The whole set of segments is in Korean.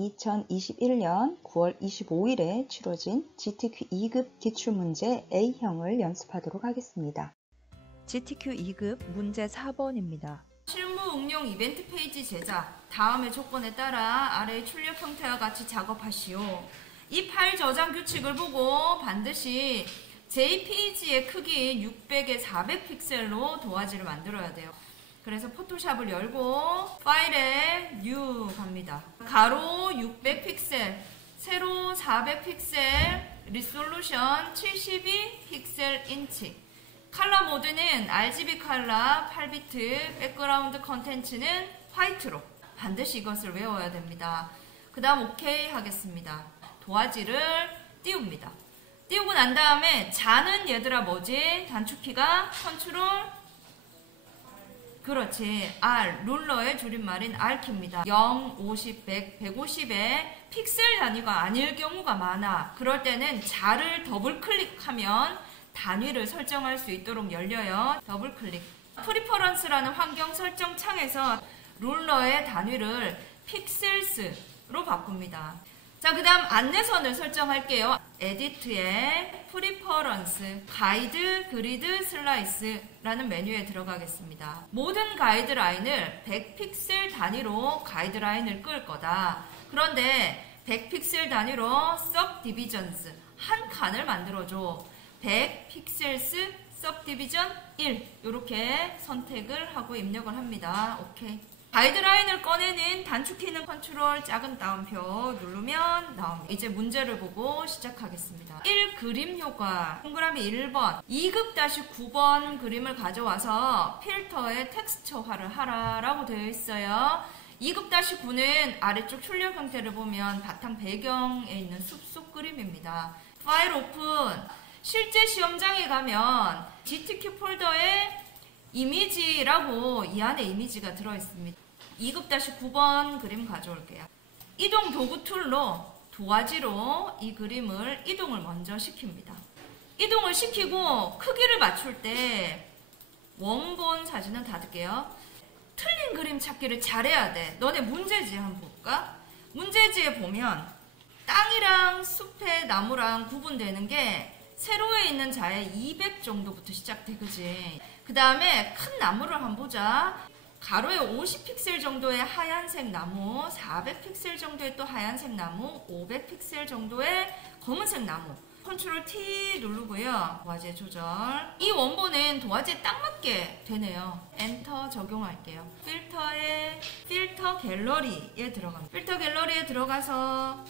2021년 9월 25일에 치러진 GTQ 2급 기출문제 A형을 연습하도록 하겠습니다. GTQ 2급 문제 4번입니다. 실무 응용 이벤트 페이지 제작, 다음의 조건에 따라 아래의 출력 형태와 같이 작업하시오. 이 파일 저장 규칙을 보고 반드시 JPEG의 크기 600에 400픽셀로 도화지를 만들어야 돼요. 그래서 포토샵을 열고 파일에 뉴 갑니다. 가로 600픽셀, 세로 400픽셀, 리솔루션 72픽셀 인치. 컬러 모드는 RGB 컬러 8비트, 백그라운드 컨텐츠는 화이트로. 반드시 이것을 외워야 됩니다. 그 다음 OK 하겠습니다. 도화지를 띄웁니다. 띄우고 난 다음에 자는 얘들아 뭐지? 단축키가 컨트롤, 그렇지, R, 룰러의 줄임말인 R키입니다. 0, 50, 100, 150에 픽셀 단위가 아닐 경우가 많아. 그럴 때는 자를 더블 클릭하면 단위를 설정할 수 있도록 열려요. 더블 클릭. 프리퍼런스라는 환경 설정 창에서 룰러의 단위를 픽셀스로 바꿉니다. 자, 그 다음 안내선을 설정할게요. 에디트에 프리퍼런스, 가이드, 그리드, 슬라이스라는 메뉴에 들어가겠습니다. 모든 가이드라인을 100픽셀 단위로 가이드라인을 끌 거다. 그런데 100픽셀 단위로 subdivisions, 한 칸을 만들어줘. 100픽셀스 subdivision 1, 이렇게 선택을 하고 입력을 합니다. 오케이. 가이드라인을 꺼내는 단축키는 컨트롤 작은 따옴표 누르면 나옵니다. 이제 문제를 보고 시작하겠습니다. 1. 그림 효과. 동그라미 1번 2급-9번 그림을 가져와서 필터에 텍스처화를 하라 라고 되어 있어요. 2급-9는 아래쪽 출력 형태를 보면 바탕 배경에 있는 숲속 그림입니다. 파일 오픈. 실제 시험장에 가면 GTQ 폴더에 이미지라고 이 안에 이미지가 들어있습니다. 2급-9번 그림 가져올게요. 이동 도구 툴로 도화지로 이 그림을 이동을 먼저 시킵니다. 이동을 시키고 크기를 맞출 때 원본 사진은 닫을게요. 틀린 그림 찾기를 잘해야 돼. 너네 문제지 한번 볼까? 문제지에 보면 땅이랑 숲의 나무랑 구분되는 게 세로에 있는 자에 200 정도부터 시작돼, 그지? 그 다음에 큰 나무를 한번 보자. 가로에 50픽셀 정도의 하얀색 나무, 400픽셀 정도의 또 하얀색 나무, 500픽셀 정도의 검은색 나무. 컨트롤 T 누르고요. 도화지 조절. 이 원본은 도화지에 딱 맞게 되네요. 엔터 적용할게요. 필터 갤러리에 들어갑니다. 필터 갤러리에 들어가서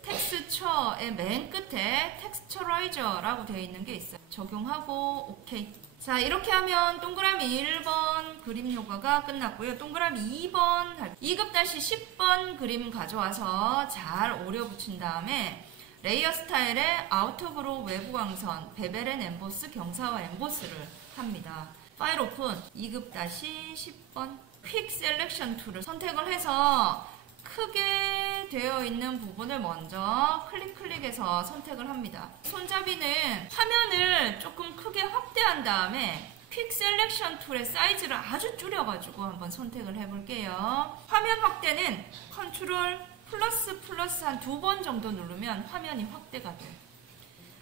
텍스처의 맨 끝에 텍스처라이저라고 되어 있는 게 있어요. 적용하고 오케이. 자, 이렇게 하면 동그라미 1번 그림 효과가 끝났고요. 동그라미 2번 2급-10번 그림 가져와서 잘 오려 붙인 다음에 레이어 스타일에 아우터 그로 외부 광선, 베벨 앤 엠보스, 경사와 엠보스를 합니다. 파일 오픈. 2급-10번 퀵 셀렉션 툴을 선택을 해서 크게 되어 있는 부분을 먼저 클릭해서 선택을 합니다. 손잡이는 화면을 조금 크게 확대한 다음에 퀵 셀렉션 툴의 사이즈를 아주 줄여가지고 한번 선택을 해볼게요. 화면 확대는 컨트롤 플러스 한 2번 정도 누르면 화면이 확대가 돼요.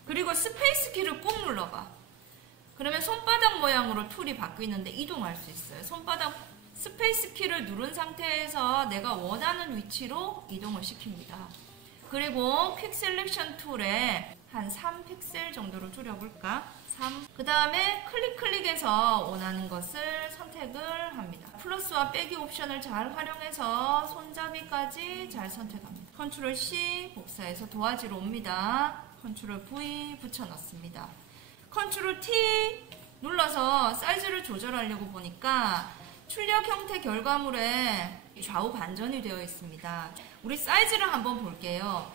그리고 스페이스 키를 꾹 눌러봐. 그러면 손바닥 모양으로 툴이 바뀌는데 이동할 수 있어요. 손바닥 스페이스 키를 누른 상태에서 내가 원하는 위치로 이동을 시킵니다. 그리고 퀵 셀렉션 툴에 한 3픽셀 정도로 줄여볼까? 3. 그 다음에 클릭해서 원하는 것을 선택을 합니다. 플러스와 빼기 옵션을 잘 활용해서 손잡이까지 잘 선택합니다. 컨트롤 C 복사해서 도화지로 옵니다. 컨트롤 V 붙여넣습니다. 컨트롤 T 눌러서 사이즈를 조절하려고 보니까 출력 형태 결과물에 좌우 반전이 되어 있습니다. 우리 사이즈를 한번 볼게요.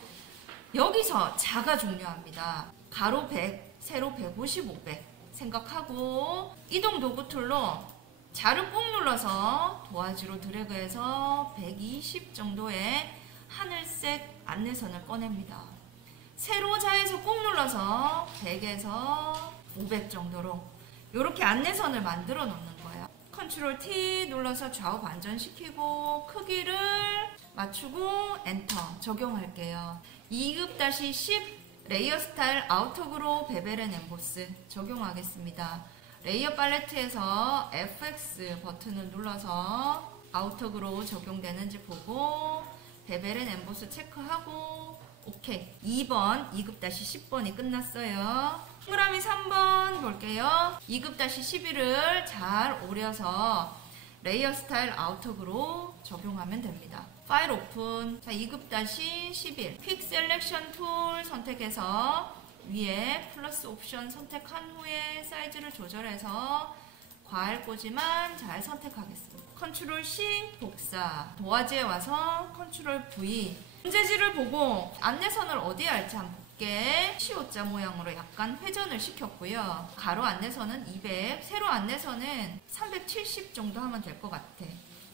여기서 자가 중요합니다. 가로 100, 세로 150, 500 생각하고 이동 도구 툴로 자를 꾹 눌러서 도화지로 드래그해서 120 정도의 하늘색 안내선을 꺼냅니다. 세로자에서 꾹 눌러서 100에서 500 정도로 이렇게 안내선을 만들어 놓는 거예요. 컨트롤 T 눌러서 좌우 반전시키고 크기를 맞추고 엔터 적용할게요. 2급-10 레이어 스타일 아우터그로 베벨 앤 엠보스 적용하겠습니다. 레이어 팔레트에서 FX 버튼을 눌러서 아우터그로 적용되는지 보고 베벨 앤 엠보스 체크하고 오케이. 2번 2급-10번이 끝났어요. 동그라미 3번 볼게요. 2급-11을 잘 오려서 레이어 스타일 아우터그로 적용하면 됩니다. 파일 오픈. 자, 2급-11 퀵 셀렉션 툴 선택해서 위에 플러스 옵션 선택한 후에 사이즈를 조절해서 과일 꽂이만 잘 선택하겠습니다. 컨트롤 C 복사. 도화지에 와서 컨트롤 V. 문제지를 보고 안내선을 어디에 할지 한번 볼게. 시옷자 모양으로 약간 회전을 시켰고요. 가로 안내선은 200, 세로 안내선은 370 정도 하면 될 것 같아.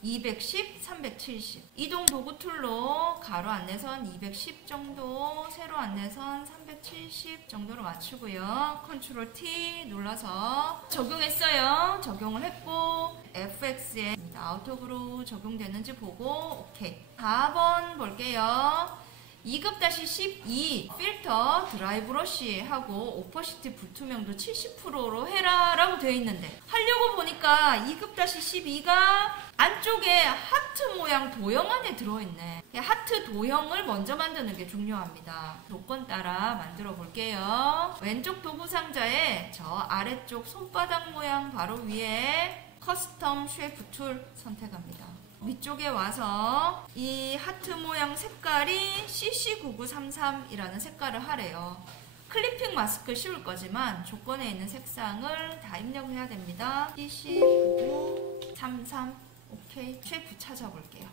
210, 370. 이동 도구 툴로 가로 안내선 210 정도, 세로 안내선 370 정도로 맞추고요. 컨트롤 T 눌러서 적용했어요. 적용을 했고 FX에 아우터그로 적용되는지 보고 오케이. 4번 볼게요. 2급-12 필터 드라이 브러쉬 하고 오퍼시티 불투명도 70%로 해라 라고 되어 있는데 하려고 보니까 2급-12가 안쪽에 하트 모양 도형 안에 들어있네. 하트 도형을 먼저 만드는 게 중요합니다. 조건 따라 만들어 볼게요. 왼쪽 도구 상자에 저 아래쪽 손바닥 모양 바로 위에 커스텀 쉐이프 툴 선택합니다. 위쪽에 와서 이 하트 모양 색깔이 CC9933이라는 색깔을 하래요. 클리핑 마스크 씌울 거지만 조건에 있는 색상을 다 입력해야 됩니다. CC9933 오케이. 쉐이프 찾아볼게요.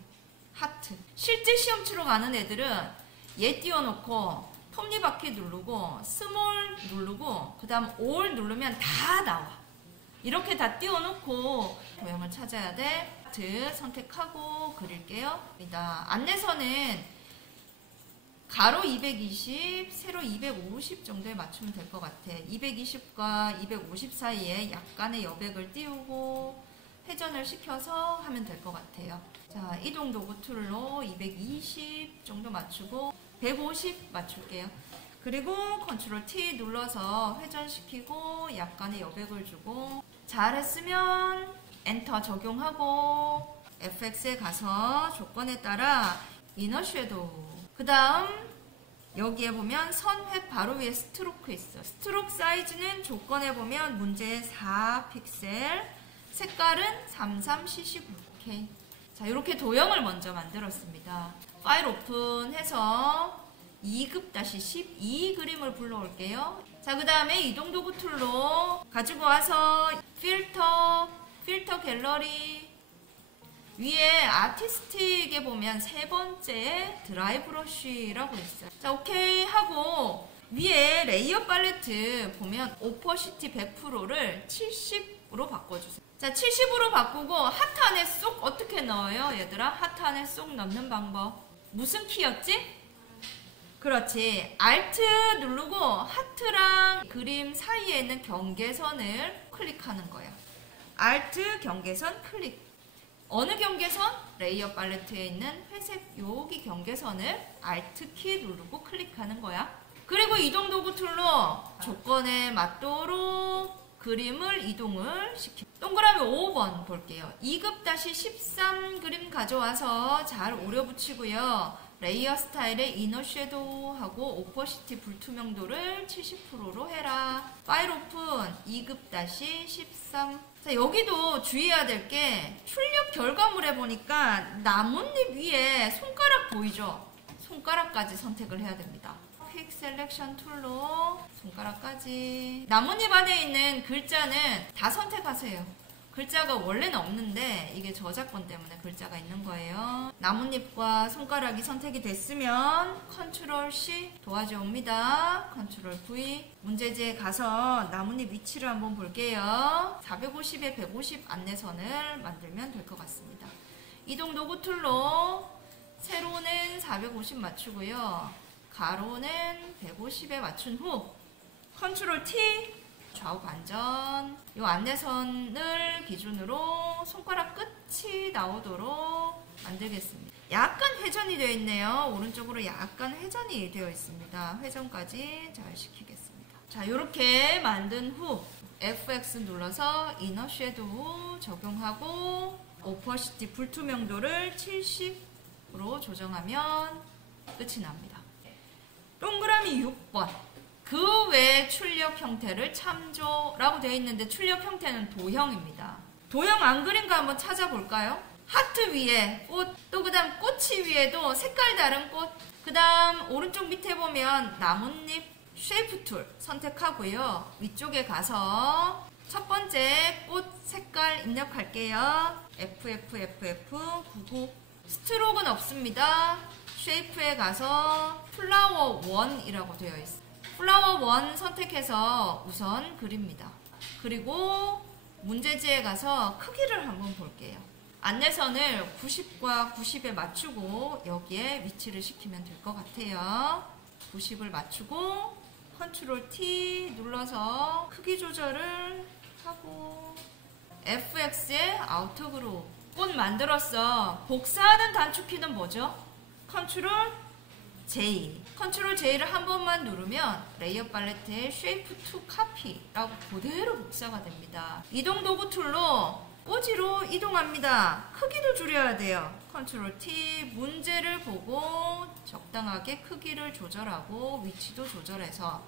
하트. 실제 시험 치러 가는 애들은 얘 띄워놓고 톱니바퀴 누르고 스몰 누르고 그 다음 올 누르면 다 나와. 이렇게 다 띄워놓고 도형을 찾아야 돼. 하트 선택하고 그릴게요. 안내선은 가로 220, 세로 250 정도에 맞추면 될 것 같아. 220과 250 사이에 약간의 여백을 띄우고 회전을 시켜서 하면 될 것 같아요. 자, 이동 도구 툴로 220 정도 맞추고 150 맞출게요. 그리고 컨트롤 T 눌러서 회전시키고 약간의 여백을 주고 잘했으면 엔터 적용하고 FX에 가서 조건에 따라 이너 섀도우 그 다음 여기에 보면 선획 바로 위에 스트로크 있어. 스트로크 사이즈는 조건에 보면 문제 4픽셀 색깔은 33cc9 오케이. 자, 이렇게 도형을 먼저 만들었습니다. 파일 오픈해서 2급-12 그림을 불러올게요. 자, 그 다음에 이동 도구 툴로 가지고 와서 필터 갤러리 위에 아티스틱에 보면 세 번째 드라이 브러쉬라고 있어요. 자, 오케이 하고 위에 레이어 팔레트 보면 오퍼시티 100%를 70으로 바꿔주세요. 자, 70으로 바꾸고 하트 안에 쏙 어떻게 넣어요? 얘들아, 하트 안에 쏙 넣는 방법 무슨 키였지? 그렇지. Alt 누르고 하트랑 그림 사이에 있는 경계선을 클릭하는 거예요. Alt 경계선 클릭. 어느 경계선? 레이어 팔레트에 있는 회색 여기 경계선을 Alt 키 누르고 클릭하는 거야. 그리고 이동 도구 툴로 조건에 맞도록 그림을 이동을 시킵니다. 동그라미 5번 볼게요. 2급-13 그림 가져와서 잘 오려 붙이고요. 레이어 스타일의 이너 섀도우하고 오퍼시티 불투명도를 70%로 해라. 파일 오픈 2급-13. 자, 여기도 주의해야 될 게 출력 결과물에 보니까 나뭇잎 위에 손가락 보이죠? 손가락까지 선택을 해야 됩니다. 퀵 셀렉션 툴로 손가락까지. 나뭇잎 안에 있는 글자는 다 선택하세요. 글자가 원래는 없는데 이게 저작권 때문에 글자가 있는 거예요. 나뭇잎과 손가락이 선택이 됐으면 컨트롤 C 도와줘 옵니다. 컨트롤 V. 문제지에 가서 나뭇잎 위치를 한번 볼게요. 450에 150 안내선을 만들면 될 것 같습니다. 이동 도구 툴로 세로는 450 맞추고요. 가로는 150에 맞춘 후 컨트롤 T 좌우 반전. 이 안내선을 기준으로 손가락 끝이 나오도록 만들겠습니다. 약간 회전이 되어 있네요. 오른쪽으로 약간 회전이 되어 있습니다. 회전까지 잘 시키겠습니다. 자, 이렇게 만든 후 FX 눌러서 이너 섀도우 적용하고 오퍼시티 불투명도를 70으로 조정하면 끝이 납니다. 동그라미 6번. 그 외 출력 형태를 참조라고 되어 있는데 출력 형태는 도형입니다. 도형 안 그린 거 한번 찾아볼까요? 하트 위에 꽃, 또 그 다음 꽃이 위에도 색깔 다른 꽃, 그 다음 오른쪽 밑에 보면 나뭇잎 쉐이프 툴 선택하고요. 위쪽에 가서 첫 번째 꽃 색깔 입력할게요. FFFF99. 스트로크는 없습니다. 쉐이프에 가서 플라워 1이라고 되어 있어요. 플라워 1 선택해서 우선 그립니다. 그리고 문제지에 가서 크기를 한번 볼게요. 안내선을 90과 90에 맞추고 여기에 위치를 시키면 될 것 같아요. 90을 맞추고 컨트롤 T 눌러서 크기 조절을 하고 FX의 아우터 그룹 꽃 만들었어. 복사하는 단축키는 뭐죠? 컨트롤 J. 컨트롤 J를 한 번만 누르면 레이어 팔레트의 쉐이프 투 카피라고 그대로 복사가 됩니다. 이동 도구 툴로 꼬지로 이동합니다. 크기도 줄여야 돼요. 컨트롤 T 문제를 보고 적당하게 크기를 조절하고 위치도 조절해서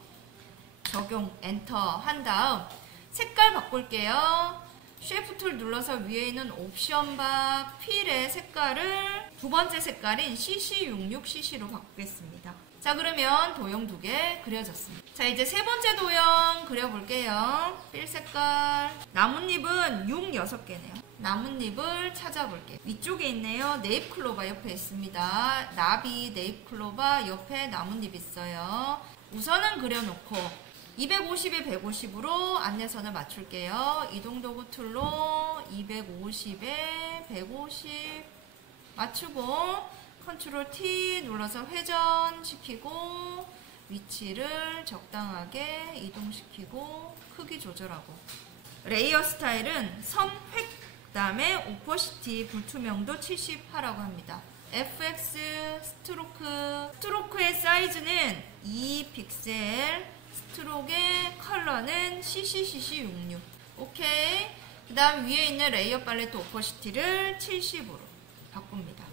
적용 엔터 한 다음 색깔 바꿀게요. 쉐이프 툴 눌러서 위에 있는 옵션 바 필의 색깔을 두 번째 색깔인 CC66CC로 바꾸겠습니다. 자, 그러면 도형 2개 그려졌습니다. 자, 이제 세 번째 도형 그려볼게요. 필 색깔 나뭇잎은 6개네요. 나뭇잎을 찾아볼게요. 위쪽에 있네요. 네잎클로바 옆에 있습니다. 나비 네잎클로바 옆에 나뭇잎 있어요. 우선은 그려놓고 250에 150으로 안내선을 맞출게요. 이동도구 툴로 250에 150 맞추고 컨트롤 T 눌러서 회전시키고 위치를 적당하게 이동시키고 크기 조절하고 레이어 스타일은 선획 그다음에 오퍼시티 불투명도 70 하라고 합니다. FX 스트로크의 사이즈는 2픽셀, 스트로크의 컬러는 CCCC66. 오케이. 그 다음 위에 있는 레이어 팔레트 오퍼시티를 70으로 바꿉니다.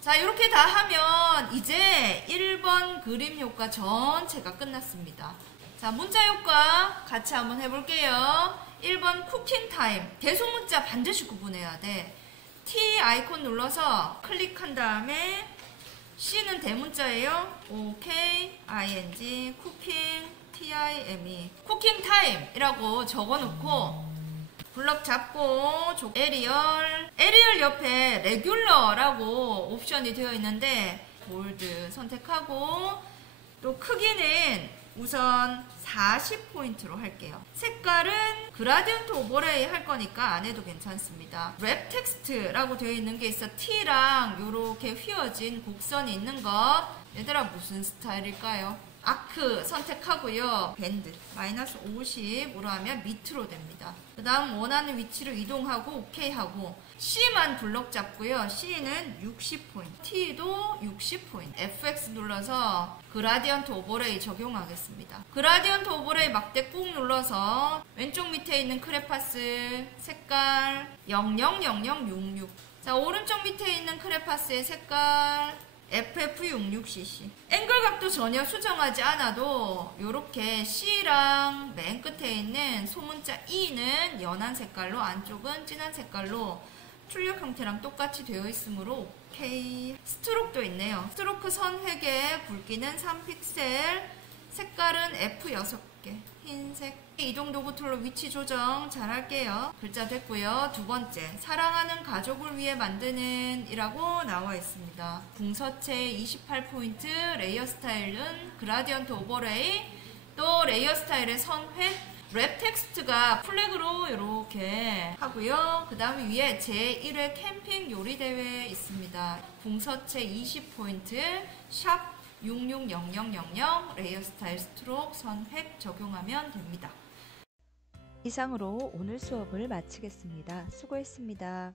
자, 이렇게 다 하면 이제 1번 그림 효과 전체가 끝났습니다. 자, 문자 효과 같이 한번 해볼게요. 1번 쿠킹 타임. 대소문자 반드시 구분해야 돼. T 아이콘 눌러서 클릭한 다음에 C는 대문자예요. OK, ING, 쿠킹, TIME. 쿠킹 타임이라고 적어놓고 블럭 잡고 에리얼 옆에 레귤러라고 옵션이 되어 있는데 볼드 선택하고 또 크기는 우선 40포인트로 할게요. 색깔은 그라디언트 오버레이 할 거니까 안 해도 괜찮습니다. 랩 텍스트라고 되어 있는 게 있어. T랑 이렇게 휘어진 곡선이 있는 것. 얘들아 무슨 스타일일까요? 아크 선택하고요. 밴드 마이너스 50으로 하면 밑으로 됩니다. 그 다음 원하는 위치로 이동하고 OK 하고 C만 블럭 잡고요. C는 60포인트, T도 60포인트. FX 눌러서 그라디언트 오버레이 적용하겠습니다. 그라디언트 오버레이 막대 꾹 눌러서 왼쪽 밑에 있는 크레파스 색깔 000066. 자, 오른쪽 밑에 있는 크레파스의 색깔 FF66cc. 앵글 각도 전혀 수정하지 않아도 이렇게 C랑 맨 끝에 있는 소문자 E는 연한 색깔로, 안쪽은 진한 색깔로 출력 형태랑 똑같이 되어 있으므로 OK. 스트로크도 있네요. 스트로크 선획의 굵기는 3픽셀, 색깔은 F6개, 흰색. 이동 도구 툴로 위치 조정 잘 할게요. 글자 됐고요. 두 번째, 사랑하는 가족을 위해 만드는 이라고 나와 있습니다. 붕서체 28포인트, 레이어 스타일은 그라디언트 오버레이, 또 레이어 스타일의 선획, 랩 텍스트가 플래그로 이렇게 하고요. 그 다음에 위에 제1회 캠핑 요리 대회 있습니다. 붕서체 20포인트, 샵 660000 레이어 스타일 스트로크 선획 적용하면 됩니다. 이상으로 오늘 수업을 마치겠습니다. 수고했습니다.